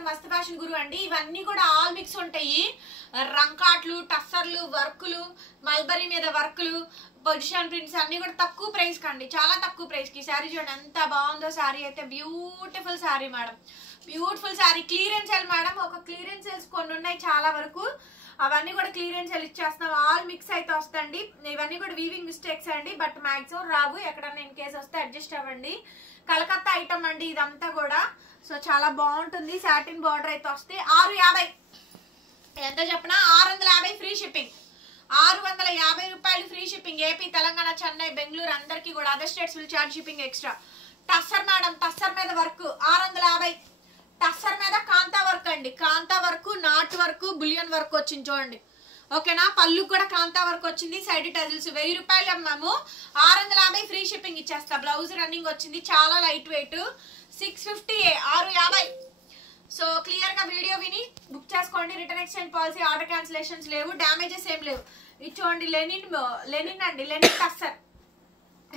Channel మస్త్ fashion గురు అండి. ఇవన్నీ కూడా ఆల్ మిక్స్ ఉంటాయి. రంకాట్లు, టస్సర్లు, వర్కులు, మల్బరీ మీద వర్కులు, పొజిషన్ ప్రింట్స్ అన్ని కూడా తక్కువ ప్రైస్ కండి, చాలా తక్కువ ప్రైస్ కి. శారీ చూడండి ఎంత బాగుందో. శారీ అయితే beautiful sari madam, beautiful sari. Clearance sale madam, ఒక క్లియరెన్స్ సేల్స్ కొన్ని ఉన్నాయి చాలా వరకు, అవన్నీ కూడా క్లియరెన్స్ సేల్ ఇచ్చేస్తున్నాం. ఆల్ మిక్స్ అయితే వస్తండి. ఇవన్నీ కూడా వీవింగ్ మిస్టేక్స్ అండి, బట్ మాక్సిమం రావు. ఎక్కడన్నా ఇన్ కేసు వస్తే అడ్జస్ట్ అవ్వండి. కలకత్తా ఐటమ్ అండి ఇదంతా కూడా. సో చాలా బాగుంటుంది. సాటిన్ బార్డర్ అయితే వస్తే 650, ఎంత చెప్పినా 650 ఫ్రీ షిప్పింగ్. 650 రూపాయలు free shipping. AP, Telangana, Chennai, Bengaluru అందరికి కూడా. Other states will charge shipping extra. Tussar madam, tussar మీద వర్క్ 650. టస్సర్ మీద కాంతా వర్క్ అండి, kantha work, knot work, bullion work వచ్చింది చూడండి. ఓకేనా, పళ్ళు కూడా కాంతా వర్క్ వచ్చింది. సైడ్ టజిల్స్ 1000 రూపాయలు అమ్మాము. 650 ఫ్రీ షిప్పింగ్ ఇచ్చేస్తా. బ్లౌజ్ రన్నింగ్ వచ్చింది, చాలా లైట్ వెయిట్. 650, 650. సో క్లియర్ గా వీడియో విని బుక్ చేసుకోండి. Return exchange policy, order cancellations లేవు, డ్యామేజెస్ ఏం లేవు. ఇది చూడండి లెనిన్ అండి, linen tussar,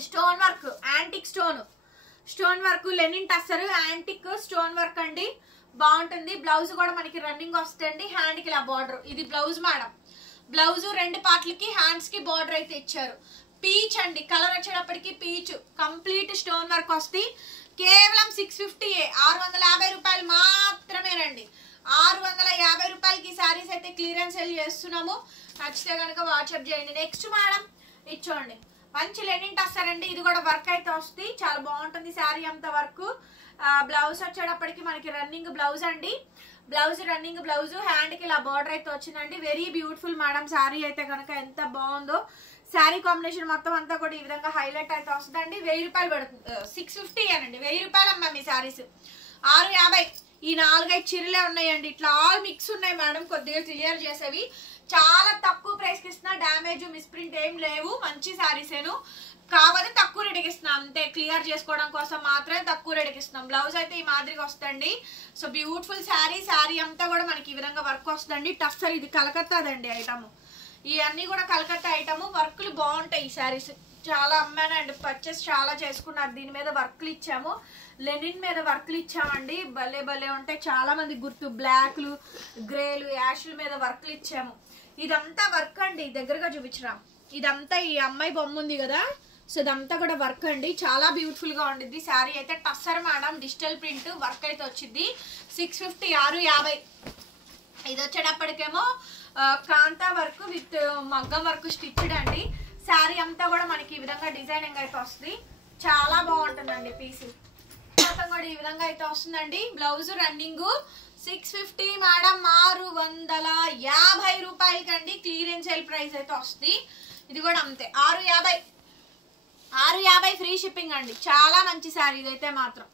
stone work, antique stone work, linen tussar, antique stone work అండి, బాగుంటుంది. బ్లౌజ్ కూడా మనకి రన్నింగ్ వస్తుంది. హ్యాండ్ కి ఇలా బార్డర్. ఇది బ్లౌజ్ మేడం. బ్లౌజ్ 2 పార్ట్లకి హ్యాండ్స్ కి బార్డర్ అయితే ఇచ్చారు. పీచ్ అండి, కలర్ వచ్చేటప్పటికి పీచ్, కంప్లీట్ స్టోన్ వర్క్ వస్తాయి. కేవలం 650, 650 రూపాయలు మాత్రమేనండి. 650 రూపాయలకి శారీస్ అయితే క్లియరెన్స్ సేల్ చేస్తున్నాము. నచ్చితే కనుక వాట్సాప్ చేయండి. నెక్స్ట్ మేడం ఇచ్చోండి, మంచి లెనిన్ టస్సర్ అండి. ఇది కూడా వర్క్ అయితే వస్తుంది, చాలా బాగుంటుంది. శారీ అంతా వర్క్. బ్లౌజ్ వచ్చేటప్పటికి మనకి రన్నింగ్ బ్లౌజ్ అండి. బ్లౌజ్ రన్నింగ్ బ్లౌజ్, హ్యాండ్ కి ఇలా బార్డర్ అయితే వచ్చిందండి. Very beautiful madam. శారీ అయితే కనుక ఎంత బాగుందో. శారీ కాంబినేషన్ మొత్తం అంతా కూడా ఈ విధంగా హైలైట్ అయితే వస్తుందండి. 1000 రూపాయలు పడుతుంది. 650 అనండి, 1000 రూపాయలు అమ్మా మీ శారీస్. 650. ఈ 4-5 చీరలే ఉన్నాయండి. ఇట్లా ఆల్ మిక్స్ ఉన్నాయి మేడం, కొద్దిగా క్లియర్ చేసేవి. చాలా తక్కువ ప్రైస్ కి ఇస్తున్నా. డ్యామేజ్, మిస్ప్రింట్ ఏం లేవు. మంచి శారీసేను, కావాలి తక్కువ రేటుకి ఇస్తున్నాం అంతే. క్లియర్ చేసుకోవడం కోసం మాత్రమే తక్కువ రేటుకి ఇస్తున్నాం. బ్లౌజ్ అయితే ఈ మాదిరిగా వస్తుంది. So beautiful sari. శారీ అంతా కూడా మనకి ఈ విధంగా వర్క్ వస్తుందండి. టస్సర్, ఇది కలకత్తాదండి ఐటమ్. ఇవన్నీ కూడా కలకత్తా ఐటమ్. వర్క్లు బాగుంటాయి. ఈ శారీస్ చాలా అమ్మానండి, పర్చేస్ చాలా చేసుకున్నారు. దీని మీద వర్క్లు ఇచ్చాము, లెనిన్ మీద వర్క్లు ఇచ్చామండి. భలే భలే ఉంటాయి. చాలా మంది గుర్తు, బ్లాక్లు, గ్రేలు, యాష్ల మీద వర్క్లు ఇచ్చాము. ఇదంతా వర్క్ అండి. దగ్గరగా చూపించరా, ఇదంతా ఈ అమ్మాయి బొమ్మ ఉంది కదా, సో ఇదంతా కూడా వర్క్ అండి. చాలా బ్యూటిఫుల్ గా ఉండిద్ది. శారీ అయితే tussar madam, digital print work అయితే వచ్చింది. 650, 650. ఇది వచ్చేటప్పటికేమో కాంతా వర్క్ విత్ మగ్గం వర్క్ స్టిచ్డ్ అండి. శారీ అంతా కూడా మనకి ఈ విధంగా డిజైనింగ్ అయితే వస్తుంది. చాలా బాగుంటుందండి పీస్ మొత్తం కూడా ఈ విధంగా అయితే వస్తుందండి. బ్లౌజ్ రన్నింగ్ 650 మేడం, 650 రూపాయలకండి. క్లియరెన్స్ సేల్ ప్రైస్ అయితే వస్తుంది. ఇది కూడా అంతే 650. 650 ఫ్రీ షిప్పింగ్ అండి. చాలా మంచి శారీ ఇదైతే మాత్రం,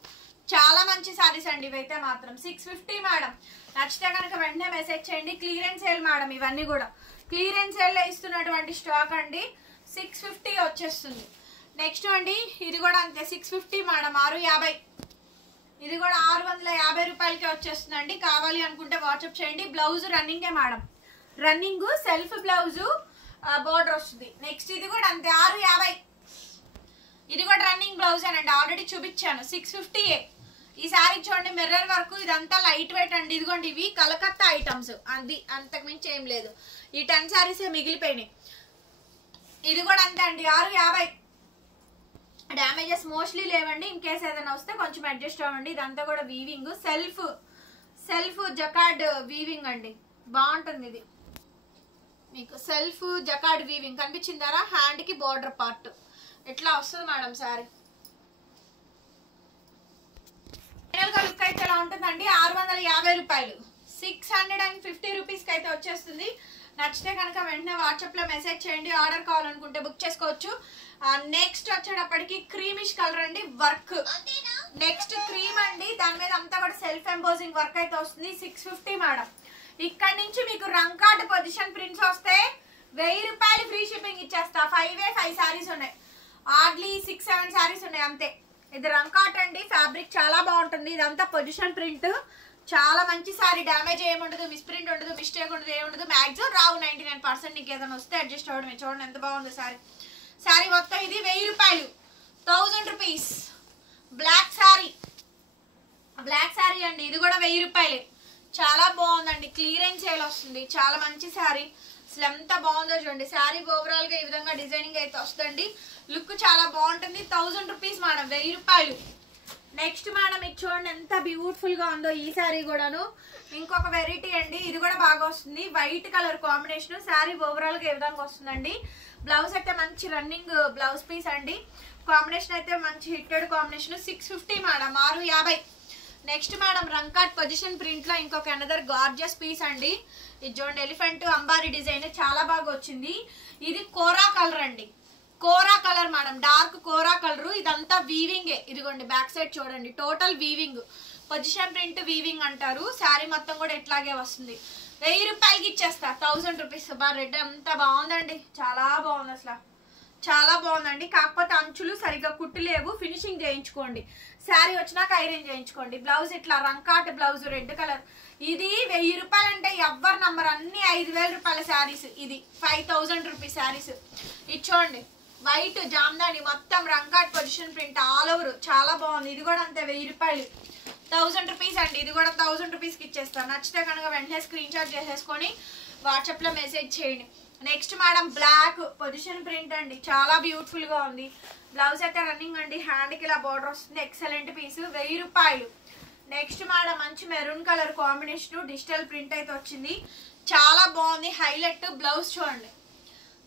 చాలా మంచి శారీస్ అండి ఇవైతే మాత్రం. 650 మేడం. నచ్చితే కనుక వెంటనే మెసేజ్ చేయండి. క్లియరెన్స్ సేల్ మేడం, ఇవన్నీ కూడా క్లియరెన్స్ సేల్ లో ఇస్తున్నటువంటి స్టాక్ అండి. 650 వచ్చేస్తుంది. నెక్స్ట్ అండి ఇది కూడా అంతే 650 మేడం, 650. ఇది కూడా 650 రూపాయలకే వచ్చేస్తుందండి. కావాలి అనుకుంటే వాట్సాప్ చేయండి. బ్లౌజ్ రన్నింగే madam, running self blouse border వస్తుంది. నెక్స్ట్ ఇది కూడా అంతే 650. ఇది కూడా రన్నింగ్ బ్లౌజ్ అనండి, ఆల్రెడీ చూపించాను. 650. ఈ శారీ చూడండి, మిర్రర్ వర్క్, ఇదంతా లైట్ వెయిట్ అండి. ఇదిగోండి ఇవి కలకత్తా ఐటమ్స్, అది అంతకు మించి ఏం లేదు. ఈ 10 శారీసే మిగిలిపోయినాయి. ఇది కూడా అంతే అండి 650. డ్యామేజెస్ మోస్ట్లీ లేవండి. ఇన్ కేస్ ఏదైనా వస్తే కొంచెం అడ్జస్ట్ అవ్వండి. ఇదంతా కూడా వీవింగ్, సెల్ఫ్ జకార్డ్ వీవింగ్ అండి, బాగుంటుంది. ఇది మీకు సెల్ఫ్ జకార్డ్ వీవింగ్ కనిపించిందారా? హ్యాండ్ కి బోర్డర్ పార్ట్ ఇట్లా వస్తుంది మేడం శారీ. ఫైనల్ గా లుక్ అయితే ఎలా ఉంటుందండి? 650 రూపాయలు, 650 రూపీస్ కి అయితే వచ్చేస్తుంది. నచ్చితే కనుక వెంటనే వాట్సాప్ లో మెసేజ్ చేయండి. ఆర్డర్ కావాలనుకుంటే బుక్ చేసుకోవచ్చు. నెక్స్ట్ వచ్చేటప్పటికి క్రీమిష్ కలర్ అండి, వర్క్. నెక్స్ట్ క్రీమ్ అండి, దాని మీద అంతా కూడా సెల్ఫ్ ఎంబోజింగ్ వర్క్ అయితే వస్తుంది. 650 మేడం. ఇక్కడ నుంచి మీకు రంకాట్ పొజిషన్ ప్రింట్స్ వస్తే 1000 రూపాయలు ఫ్రీ షిప్పింగ్ ఇచ్చేస్తా. 5 శారీస్ ఉన్నాయి, హార్డ్లీ 6-7 శారీస్ ఉన్నాయి అంతే. ఇది రంకాట్ అండి, ఫ్యాబ్రిక్ చాలా బాగుంటుంది. ఇదంతా పొజిషన్ ప్రింట్, చాలా మంచి సారీ. డ్యామేజ్ ఏముండదు, మిస్ప్రింట్ ఉండదు, మిస్టేక్ ఉండదు, ఏముండదు. మాక్సిమం రావు 99%. నీకు ఏదైనా వస్తే అడ్జస్ట్ అవ్వడమే. చూడండి ఎంత బాగుందో సారీ. సారీ మొత్తం ఇది 1000 రూపాయలు, 1000 rupees. Black sari, black sari అండి, ఇది కూడా 1000 రూపాయలే. చాలా బాగుందండి, క్లియరెన్స్ సేల్ వస్తుంది, చాలా మంచి శారీ. అసలు ఎంత బాగుందో చూడండి. శారీ ఓవరాల్ గా ఈ విధంగా డిజైనింగ్ అయితే వస్తుంది. లుక్ చాలా బాగుంటుంది. 1000 రూపీస్ మేడం, 1000 రూపాయలు. నెక్స్ట్ మేడం ఇది చూడండి ఎంత బ్యూటిఫుల్ గా ఉందో ఈ శారీ కూడాను. ఇంకొక వెరైటీ అండి, ఇది కూడా బాగా వస్తుంది. White colour combination, sari overall గా ఈ విధంగా వస్తుందండి. బ్లౌజ్ అయితే మంచి రన్నింగ్ బ్లౌజ్ పీస్ అండి. కాంబినేషన్ అయితే మంచి hitted combination. 650 madam, 650. Next madam రంకాట్ పొజిషన్ ప్రింట్ లో ఇంకొక అనదర్ గార్జియస్ పీస్ అండి. ఇది చూడండి ఎలిఫెంట్ అంబారీ డిజైన్ చాలా బాగా వచ్చింది. ఇది కోరా కలర్ అండి, కోరా కలర్ మేడం, డార్క్ కోరా కలర్. ఇదంతా వీవింగే. ఇదిగోండి బ్యాక్ సైడ్ చూడండి, total weaving. Position print weaving అంటారు. శారీ మొత్తం కూడా ఇట్లాగే వస్తుంది. 1000 రూపాయలకి ఇచ్చేస్తా, 1000 రూపీస్. రెడ్ ఎంత బాగుందండి, చాలా బాగుంది, అసలు చాలా బాగుందండి. కాకపోతే అంచులు సరిగ్గా కుట్టలేవు, ఫినిషింగ్ చేయించుకోండి. శారీ వచ్చినాక ఐరన్ చేయించుకోండి. బ్లౌజ్ ఇట్లా రంకాట్ బ్లౌజ్, రెడ్ కలర్. ఇది 1000 రూపాయలు అంటే ఎవ్వరు నంబర్, అన్ని 5000 రూపాయల శారీస్. ఇది 5000 రూపీస్ శారీస్. ఇది చూడండి వైట్ జామ్దాని మొత్తం రంకాట్ పొజిషన్ ప్రింట్ ఆల్ ఓవర్, చాలా బాగుంది. ఇది కూడా అంతే 1000 రూపాయలు, 1000 రూపీస్ అండి. ఇది కూడా 1000 రూపీస్కి ఇచ్చేస్తాను. నచ్చితే కనుక వెంటనే స్క్రీన్ షాట్ చేసేసుకొని వాట్సాప్లో మెసేజ్ చేయండి. Next madam black position print అండి, చాలా బ్యూటిఫుల్ గా ఉంది. బ్లౌజ్ అయితే రన్నింగ్ అండి, హ్యాండ్ కి ఇలా బోర్డర్ వస్తుంది. ఎక్సలెంట్ పీస్, 1000 రూపాయలు. నెక్స్ట్ మేడం మంచి maroon colour combination, digital print అయితే వచ్చింది, చాలా బాగుంది. హైలైట్ బ్లౌజ్ చూడండి,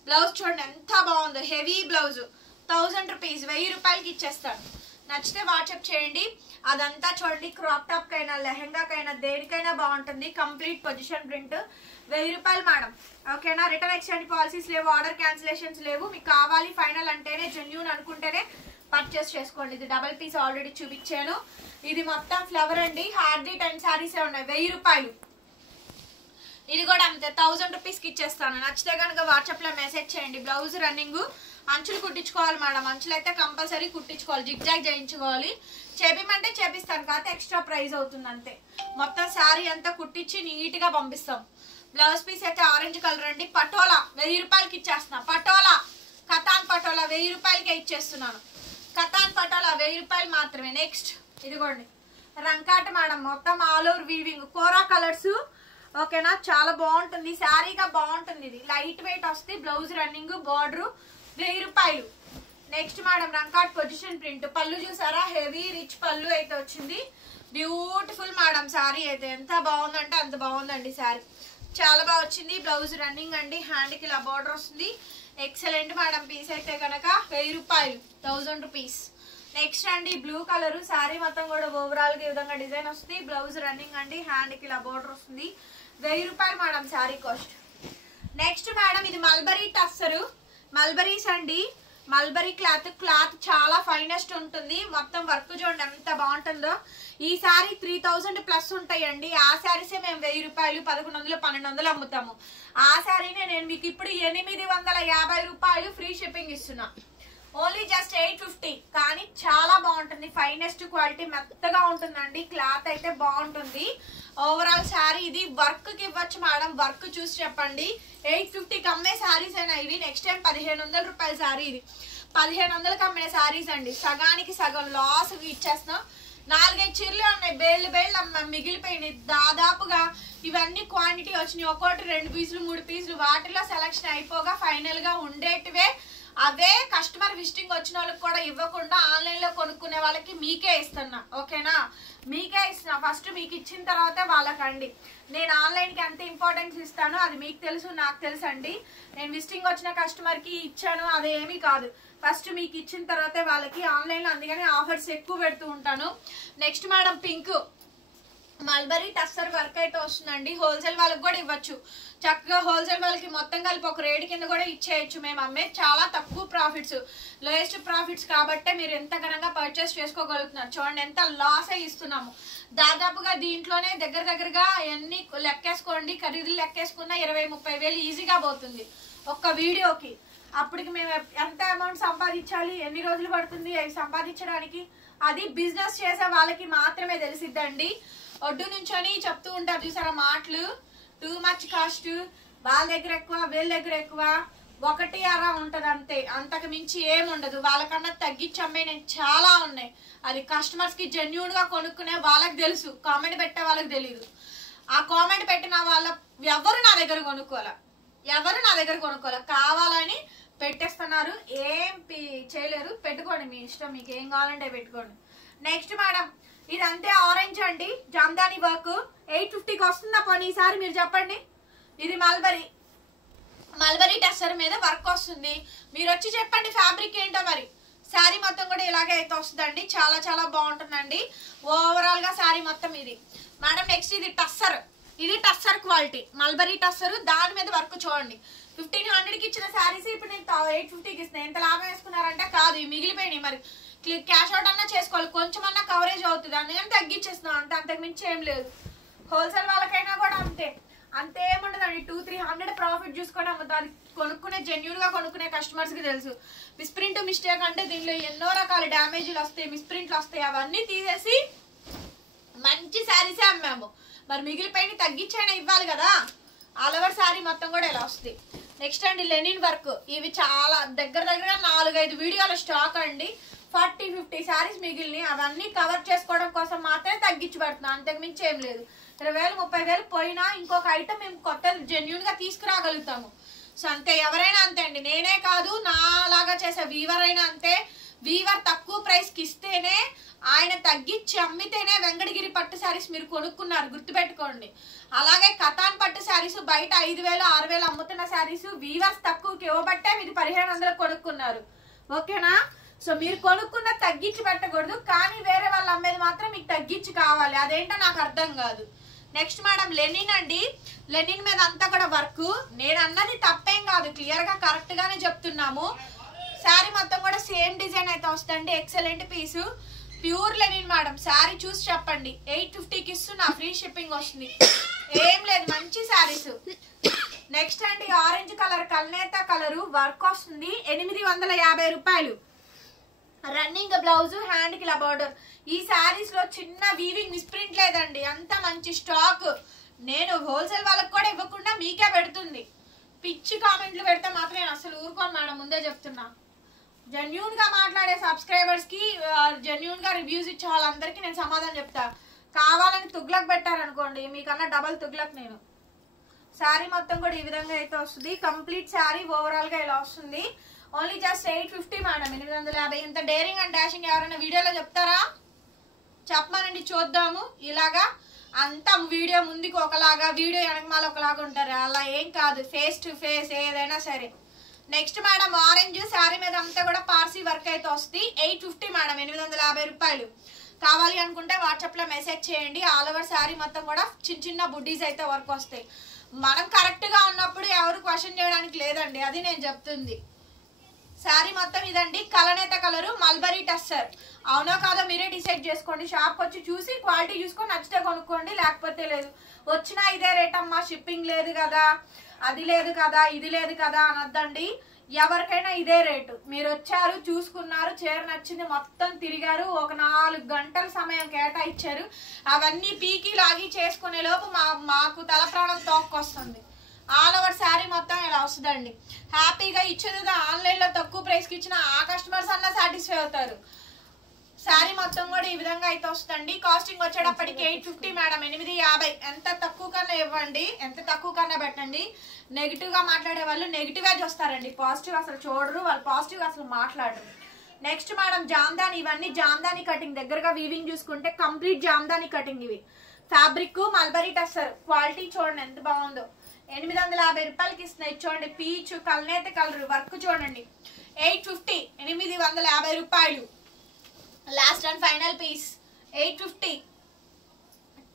బ్లౌజ్ చూడండి ఎంత బాగుందో, హెవీ బ్లౌజ్. 1000 రూపీస్, 1000 రూపాయలకి ఇచ్చేస్తాను. నచ్చితే వాట్సాప్ చేయండి. అదంతా చూడండి క్రాప్ టాప్ కైనా లెహెంగాకైనా దేనికైనా బాగుంటుంది. కంప్లీట్ పొజిషన్ ప్రింట్, 1000 రూపాయలు మేడం. ఓకేనా. రిటర్న్ ఎక్స్చేంజ్ పాలసీస్ లేవు, ఆర్డర్ క్యాన్సిలేషన్స్ లేవు. మీకు కావాలి ఫైనల్ అంటేనే, జెన్యూన్ అనుకుంటేనే పర్చేస్ చేసుకోండి. ఇది డబల్ పీస్ ఆల్రెడీ చూపించాను. ఇది మొత్తం ఫ్లవర్ అండి, హార్డ్లీ 10 శారీసే ఉన్నాయి, 1000 రూపాయలు. ఇది కూడా అంతే 1000 రూపీస్కి ఇచ్చేస్తాను. నచ్చితే కనుక వాట్సాప్లో మెసేజ్ చేయండి. బ్లౌజ్ రన్నింగ్, అంచులు కుట్టించుకోవాలి మేడం, అంచులు అయితే కంపల్సరీ కుట్టించుకోవాలి, జిగ్ జాగ్ చేయించుకోవాలి. చేపిమంటే చేపిస్తాను, కాకపోతే ఎక్స్ట్రా ప్రైస్ అవుతుంది అంతే. మొత్తం శారీ అంతా కుట్టించి నీట్గా పంపిస్తాం. బ్లౌజ్ పీస్ అయితే ఆరెంజ్ కలర్ అండి, పటోలా 1000 రూపాయలకి ఇచ్చేస్తున్నా. పటోలా కతాన్ పటోలా 1000 రూపాయలకే ఇచ్చేస్తున్నాను. కతాన్ పటోలా 1000 రూపాయలు మాత్రమే. నెక్స్ట్ ఇదిగోండి రంకాట మేడం, మొత్తం ఆల్ ఓవర్ వీవింగ్, కోరా కలర్స్. ఓకేనా, చాలా బాగుంటుంది, శారీగా బాగుంటుంది. ఇది లైట్ వెయిట్ వస్తుంది. బ్లౌజ్ రన్నింగ్, బార్డర్, 1000 రూపాయలు. నెక్స్ట్ మేడం రంకాట్ పొజిషన్ ప్రింట్, పళ్ళు చూసారా, హెవీ రిచ్ పళ్ళు అయితే వచ్చింది. బ్యూటిఫుల్ మేడం శారీ అయితే, ఎంత బాగుందంటే అంత బాగుందండి శారీ, చాలా బాగా వచ్చింది. బ్లౌజ్ రన్నింగ్ అండి, హ్యాండ్కి ఇలా బార్డర్ వస్తుంది. ఎక్సలెంట్ మేడం పీస్ అయితే కనుక 1000 రూపాయలు, 1000 రూపీస్. నెక్స్ట్ అండి బ్లూ కలర్, శారీ మొత్తం కూడా ఓవరాల్ గా ఈ విధంగా డిజైన్ వస్తుంది. బ్లౌజ్ రన్నింగ్ అండి, హ్యాండ్కి ఇలా బార్డర్ వస్తుంది. 1000 రూపాయలు madam sari cost. Next madam ఇది మల్బరీ టస్సరు, మల్బరీస్ అండి, మల్బరీ క్లాత్. క్లాత్ చాలా ఫైనెస్ట్ ఉంటుంది. మొత్తం వర్క్ చూడండి ఎంత బాగుంటుందో. ఈ శారీ 3000 ప్లస్ ఉంటాయండి. ఆ శారీసే మేము 1000 రూపాయలు, 1100, 1200 అమ్ముతాము. ఆ శారీనే నేను మీకు ఇప్పుడు 850 రూపాయలు ఫ్రీ షిప్పింగ్ ఇస్తున్నా. Only just 850. కానీ చాలా బాగుంటుంది, ఫైనెస్ట్ క్వాలిటీ, మెత్తగా ఉంటుందండి. క్లాత్ అయితే బాగుంటుంది. ఓవరాల్ శారీ ఇది వర్క్ కి ఇవ్వచ్చు మేడం, వర్క్ చూసి చెప్పండి. 850కి అమ్మే శారీస్ అయినా ఇవి. నెక్స్ట్ టైం 1500 రూపాయల శారీ, ఇది 1500కి అమ్మే శారీస్ అండి. సగానికి సగం లాస్ ఇచ్చేస్తున్నాం. 4-5 చీరలు ఉన్నాయి, బేళ్ళు మిగిలిపోయినాయి దాదాపుగా. ఇవన్నీ క్వాంటిటీ వచ్చినాయి, ఒక్కోటి 2 పీసులు 3 పీసులు. వాటిలో సెలక్షన్ అయిపోగా ఫైనల్ గా ఉండేటివే అవే కస్టమర్ విజిటింగ్ వచ్చిన వాళ్ళకి కూడా ఇవ్వకుండా ఆన్లైన్ లో కొనుక్కునే వాళ్ళకి మీకే ఇస్తున్నా. ఓకేనా, మీకే ఇస్తున్నా. ఫస్ట్ మీకు ఇచ్చిన తర్వాత వాళ్ళకండి. నేను ఆన్లైన్ కి ఎంత ఇంపార్టెన్స్ ఇస్తానో అది మీకు తెలుసు, నాకు తెలుసు అండి. నేను విజిటింగ్ వచ్చిన కస్టమర్ కి ఇచ్చాను అదేమీ కాదు. ఫస్ట్ మీకు ఇచ్చిన తర్వాతే వాళ్ళకి ఆన్లైన్ లో, అందుకని ఆఫర్స్ ఎక్కువ పెడుతూ ఉంటాను. Next madam pink mulberry tussar work అయితే వస్తుందండి. హోల్సేల్ వాళ్ళకి కూడా ఇవ్వచ్చు చక్కగా. హోల్సేల్ వాళ్ళకి మొత్తం కలిపి ఒక రేట్ కింద కూడా ఇచ్చేయచ్చు. మేము అమ్మే చాలా తక్కువ ప్రాఫిట్స్, లోయెస్ట్ ప్రాఫిట్స్ కాబట్టే మీరు ఎంత ఘనంగా పర్చేస్ చేసుకోగలుగుతున్నారు. చూడండి ఎంత లాస్ అయి ఇస్తున్నాము. దాదాపుగా దీంట్లోనే దగ్గరగా ఎన్ని లెక్కేసుకోండి, ఖరీదులు లెక్కేసుకున్నా 20-30 వేలు ఈజీగా పోతుంది ఒక్క వీడియోకి. అప్పటికి మేము ఎంత అమౌంట్ సంపాదించాలి, ఎన్ని రోజులు పడుతుంది అవి సంపాదించడానికి, అది బిజినెస్ చేసే వాళ్ళకి మాత్రమే తెలిసిద్దండి. ఒడ్డు నుంచొని చెప్తూ ఉంటారు చూసారా మాటలు, టూ మచ్ కాస్ట్, వాళ్ళ దగ్గర ఎక్కువ వీళ్ళ దగ్గర ఎక్కువ, 1-6 ఉంటది అంతే, అంతకు మించి ఏముండదు. వాళ్ళకన్నా తగ్గించి అమ్మే నేను చాలా ఉన్నాయి. అది కస్టమర్స్ కి జెన్యూన్ గా కొనుక్కునే వాళ్ళకి తెలుసు, కామెంట్ పెట్టే వాళ్ళకి తెలియదు. ఆ కామెంట్ పెట్టిన వాళ్ళ ఎవరు నా దగ్గర కొనుక్కోలే కావాలని పెట్టేస్తున్నారు. ఏం చేయలేరు, పెట్టుకోండి మీ ఇష్టం, మీకు ఏం కావాలంటే పెట్టుకోండి. నెక్స్ట్ మేడం ఇదంతే ఆరెంజ్ అండి, జామ్దాని వర్క్ 850కి వస్తుందా పోనీ ఈసారి మీరు చెప్పండి. ఇది మల్బరీ టెస్సర్ మీద వర్క్ వస్తుంది. మీరు వచ్చి చెప్పండి ఫ్యాబ్రిక్ ఏంటో. మరి శారీ మొత్తం కూడా ఇలాగే అయితే వస్తుందండి, చాలా చాలా బాగుంటుందండి ఓవరాల్ గా శారీ మొత్తం. ఇది మేడం నెక్స్ట్ ఇది టస్సర్ క్వాలిటీ మల్బరీ టస్సర్, దాని మీద వర్క్ చూడండి. 1500కి ఇచ్చిన శారీస్ ఇప్పుడు నేను 850కి ఇస్తున్నాను. ఎంత లాభం వేసుకున్నారంటే కాదు, మిగిలిపోయినాయి. మరి క్యాష్ అవుట్ అన్నా చేసుకోవాలి, కొంచెం అన్నా కవరేజ్ అవుతుంది, అందుకని తగ్గించేస్తున్నాం అంతే, అంతకు మించి ఏం లేదు. హోల్సేల్ వాళ్ళకైనా కూడా అంతేముండదండి, 200-300 ప్రాఫిట్ చూసుకొని అమ్ముతారు. కొనుక్కునే జెన్యూన్ గా కొనుక్కునే కస్టమర్స్ కి తెలుసు. మిస్ప్రింట్ మిస్టేక్ అంటే దీనిలో ఎన్నో రకాల డ్యామేజ్లు వస్తాయి, మిస్ప్రింట్లు వస్తాయి, అవన్నీ తీసేసి మంచి శారీసే అమ్మాము. మరి మిగిలిపోయిన తగ్గించైనా ఇవ్వాలి కదా. ఆల్ ఓవర్ శారీ మొత్తం కూడా ఇలా వస్తుంది. నెక్స్ట్ అండి లెనిన్ వర్క్, ఇవి చాలా దగ్గర 4-5 వీడియోల స్టాక్ అండి. 40-50 శారీస్ మిగిలినాయి, అవన్నీ కవర్ చేసుకోవడం కోసం మాత్రమే తగ్గించి పెడుతున్నాం, అంతకు మించి ఏం లేదు. 20,000-30,000 పోయినా ఇంకొక ఐటమ్ మేము కొత్త జెన్యూన్ గా తీసుకురాగలుగుతాము. సో అంతే, ఎవరైనా అంతే అండి, నేనే కాదు నాలాగా చేసే వీవర్ అయినా అంతే. వీవర్ తక్కువ ప్రైస్ కి ఇస్తేనే, ఆయన తగ్గించి అమ్మితేనే వెంకటగిరి పట్టు శారీస్ మీరు కొనుక్కున్నారు, గుర్తుపెట్టుకోండి. అలాగే కతాన్ పట్టు శారీస్ బయట 5,000-6,000 అమ్ముతున్న శారీస్ వీవర్స్ తక్కువకి ఇవ్వబట్టే మీరు 1,500 కొనుక్కున్నారు. ఓకేనా? సో మీరు కొనుక్కున్న తగ్గించి పెట్టకూడదు, కానీ వేరే వాళ్ళు అమ్మేది మాత్రం మీకు తగ్గించి కావాలి, అదేంటో నాకు అర్థం కాదు. నెక్స్ట్ మేడం లెనిన్ అండి, లెనిన్ మీద అంతా కూడా వర్క్. నేను అన్నది తప్పేం కాదు, క్లియర్ గా కరెక్ట్ గానే చెప్తున్నాము. శారీ మొత్తం కూడా సేమ్ డిజైన్ అయితే వస్తుంది, ఎక్సలెంట్ పీసు, ప్యూర్ లెనిన్ మేడం. శారీ చూసి చెప్పండి, 850కి ఇస్తున్నా, ఫ్రీ షిప్పింగ్ వస్తుంది, ఏం లేదు, మంచి శారీస్. నెక్స్ట్ అండి ఆరెంజ్ కలర్, కల్నేత కలరు, వర్క్ వస్తుంది, 850 రూపాయలు. రన్నింగ్ బ్లౌజ్, హ్యాండ్ కి ఇలా బార్డర్. ఈ శారీస్ లో చిన్న వీవింగ్ మిస్ప్రింట్ లేదండి, అంత మంచి స్టాక్. నేను హోల్సేల్ వాళ్ళకి కూడా ఇవ్వకుండా మీకే పెడుతుంది. పిచ్చి కామెంట్లు పెడితే మాత్రం నేను అసలు ఊరుకోను మేడం, ముందే చెప్తున్నా. జెన్యూన్ గా మాట్లాడే సబ్స్క్రైబర్స్ కి, జెన్యూన్ గా రివ్యూస్ ఇచ్చే వాళ్ళందరికీ నేను సమాధానం చెప్తా. కావాలని తుగ్లక్ పెట్టారనుకోండి, మీకన్నా డబల్ తుగ్లక్ నేను. శారీ మొత్తం కూడా ఈ విధంగా అయితే వస్తుంది, కంప్లీట్ శారీ ఓవరాల్ గా ఇలా వస్తుంది. Only just 850 madam, 850. ఇంత డేరింగ్ అండ్ డాషింగ్ ఎవరైనా వీడియోలో చెప్తారా? చెప్పమానండి చూద్దాము. ఇలాగా అంతా వీడియో ముందుకు ఒకలాగా, వీడియో వెనకమాల ఒకలాగా ఉంటారు, అలా ఏం కాదు, ఫేస్ టు ఫేస్ ఏదైనా సరే. నెక్స్ట్ మేడం ఆరెంజ్, శారీ మీద అంతా కూడా పార్సీ వర్క్ అయితే వస్తుంది, 850 మేడం, 850 రూపాయలు. కావాలి అనుకుంటే వాట్సాప్ లో మెసేజ్ చేయండి. ఆల్ ఓవర్ శారీ మొత్తం కూడా చిన్న బుడ్డీస్ అయితే వర్క్ వస్తాయి. మనం కరెక్ట్ గా ఉన్నప్పుడు ఎవరు క్వశ్చన్ చేయడానికి లేదండి, అది నేను చెప్తుంది. శారీ మొత్తం ఇదండి, కలనేత కలరు, మల్బరీ టస్సర్. అవునో కాదో మీరే డిసైడ్ చేసుకోండి. షాప్ వచ్చి చూసి క్వాలిటీ చూసుకొని నచ్చితే కొనుక్కోండి, లేకపోతే లేదు. వచ్చినా ఇదే రేట్ అమ్మా, షిప్పింగ్ లేదు కదా, అది లేదు కదా, ఇది లేదు కదా అనొద్దండి. ఎవరికైనా ఇదే రేటు. మీరు వచ్చారు, చూసుకున్నారు, చీర నచ్చింది, మొత్తం తిరిగారు, ఒక 4 గంటల సమయం కేటాయించారు, అవన్నీ పీకి లాగి చేసుకునే లోపు మాకు తల ప్రాణం తోక్కొస్తుంది. ఆల్ ఓవర్ శారీ మొత్తం ఇలా వస్తుందండి. హ్యాపీగా ఇచ్చేది ఆన్లైన్ లో తక్కువ ప్రైస్ కి ఇచ్చిన ఆ కస్టమర్స్ అన్నా సాటిస్ఫై అవుతారు. శారీ మొత్తం కూడా ఈ విధంగా అయితే వస్తుంది. కాస్టింగ్ వచ్చేటప్పటికి 850 మేడం, 850. ఎంత తక్కువ కన్నా ఇవ్వండి, ఎంత తక్కువ కన్నా పెట్టండి. నెగిటివ్ గా మాట్లాడే వాళ్ళు నెగిటివ్ చూస్తారండి, పాజిటివ్ అసలు చూడరు, వాళ్ళు పాజిటివ్ అసలు మాట్లాడరు. నెక్స్ట్ మేడం జామ్దాని, ఇవన్నీ జామ్దాని కటింగ్. దగ్గరగా వీవింగ్ చూసుకుంటే కంప్లీట్ జామ్దాని కటింగ్. ఇవి ఫ్యాబ్రిక్ మల్బరీ టస్సర్, క్వాలిటీ చూడండి ఎంత బాగుందో. 850 రూపాయలకి ఇస్తున్నాయి. చూడండి పీచ్ కల్నేత కలర్, వర్క్ చూడండి, 850, 850 రూపాయలు. Last and final piece 850.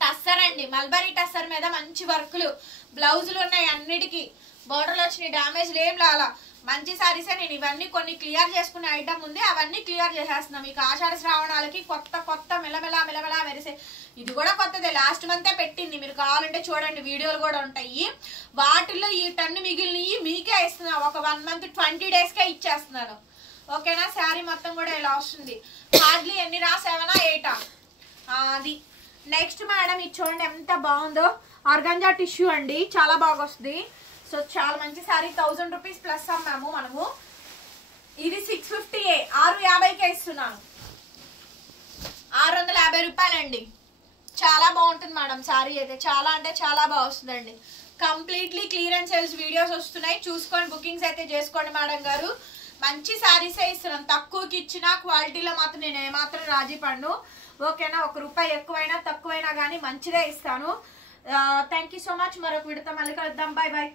Tussar అండి, మల్బరీ టస్సర్ మీద మంచి వర్క్లు, బ్లౌజులు ఉన్నాయి, అన్నిటికీ బోర్డర్లు వచ్చినాయి, డ్యామేజ్ ఏం లాలా, మంచి సారీసే. నేను ఇవన్నీ కొన్ని క్లియర్ చేసుకునే ఐటమ్ ఉంది, అవన్నీ క్లియర్ చేసేస్తున్నాం. మీకు ఆషాఢ శ్రావణాలకి కొత్త మెలమెలా మెరిసే, ఇది కూడా కొత్తదే, లాస్ట్ మంతే పెట్టింది. మీరు కావాలంటే చూడండి, వీడియోలు కూడా ఉంటాయి. వాటిల్లో ఈ 10 మిగిలినవి మీకే ఇస్తున్నా, ఒక 1 మంత్ 20 డేస్కే ఇచ్చేస్తున్నాను. ఓకేనా? శారీ మొత్తం కూడా ఇలా వస్తుంది. హార్డ్లీ ఎన్ని రా, 7 or 8 అది. నెక్స్ట్ మేడం ఇది చూడండి ఎంత బాగుందో, ఆర్గాంజా టిష్యూ అండి, చాలా బాగా వస్తుంది. సో చాలా మంచి శారీ, 1000 రూపీస్ ప్లస్ అమ్మాము మనము. ఇది 650, 650కే ఇస్తున్నాను, 650 రూపాయలండి. చాలా బాగుంటుంది మేడం శారీ అయితే, చాలా అంటే చాలా బాగా వస్తుందండి. కంప్లీట్లీ క్లియరెన్స్ సేల్స్ వీడియోస్ వస్తున్నాయి, చూసుకొని బుకింగ్స్ అయితే చేసుకోండి మేడం గారు. మంచి శారీసే ఇస్తున్నాం, తక్కువకి ఇచ్చిన క్వాలిటీలో మాత్రం నేను ఏమాత్రం రాజీ పడను, ఓకేనా. 1 రూపాయి ఎక్కువైనా తక్కువైనా కానీ మంచిదే ఇస్తాను. Thank you so much. మరొక వీడియోతో మళ్ళీ కలుద్దాం. Bye bye.